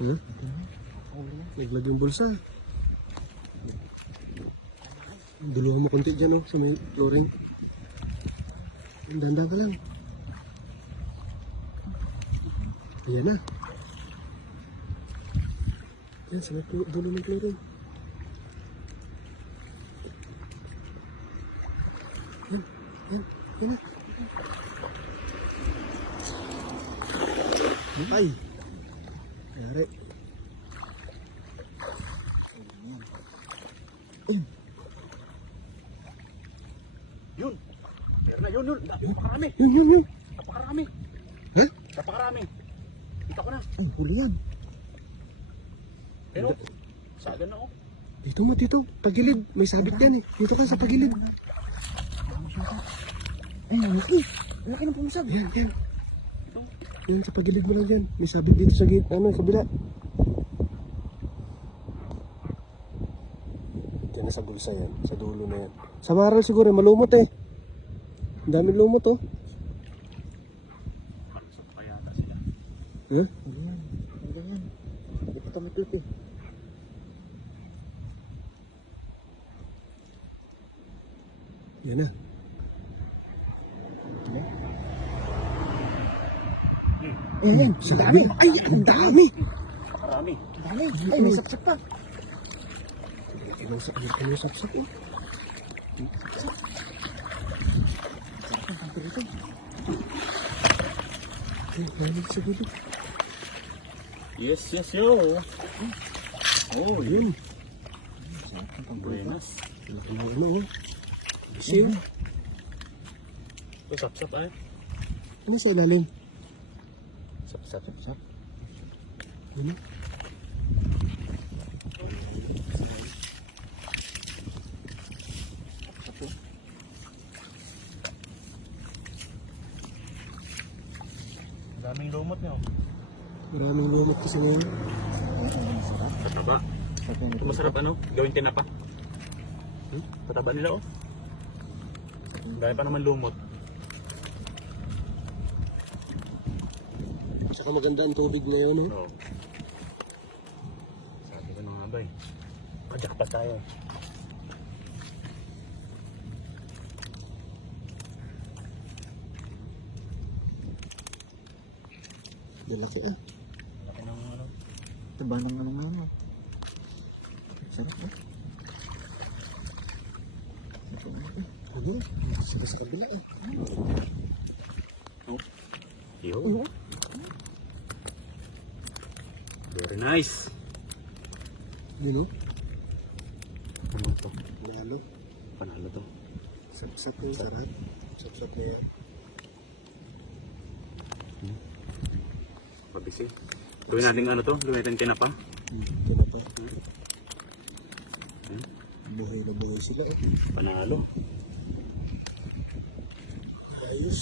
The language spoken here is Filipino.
Hmm? Naglag yung bulsa. Duluhan mo konti dyan oh, sa may flooring. Dandan ka lang. Ayan na. Yan, sa may dulo ng flooring. Yan, yan, yan na. Ay! Ayari. Ayun. Yun. Meron na yun. Napakarami. Yun. Napakarami. Ha? Napakarami. Kita ko na. Ay, huli yan. Pero, saga na oh. Dito mo, dito. Pagilid. May sabit yan eh. Dito ka sa pagilid. Ay, laki. Laki ng pumusag. Yan. Yan, sa pagilid mo lang dyan. May sabit dito sa gate. Ano, kabila. Yan na sa bulsa yan. Sa dulo na yan. Sa maral siguro, malumot eh. Ang daming lumot oh. Palusot pa yata sila. Huh? Hindi yan. Hindi yan. Hindi pa tumitut eh. Yan na. Ayan, Sa ang dami. dami. Ay, ang dami. Napakarami. Ang dami. Ay, may sapsap pa. Kinusap-sap oh. Ay, mahilig sa gulo. Yes, yo. Oh, Ayun. buenas. Laki na ano oh. Kasi oh. Ito, sap-sap ay. Ano sa ilalim? Sap-sap. Ano? Daming lumot niyo. Maraming lumot kasi ngayon. Tataba. Ito masarap ano? Gawin tinapa. Tataba nila oh. Dahil pa naman lumot. Tsaka maganda ang tubig ngayon oh. Oo. Sabi ko na nga ba eh. Jackpot tayo. Lalaki ah. Laki ng ano. Taba ng ano nga ano. Sarap eh. Ano? Sila sa kabila ah. Oh. Yo. Very nice. Yun oh. Ano to? Panalo. Panalo to. Sapsap yung sarap. Sapsap na yan. Pabisi. Gawin natin ano to? Gawin natin tinapa. Ito na pa. Buhay na buhay sila eh. Panalo. Ayos.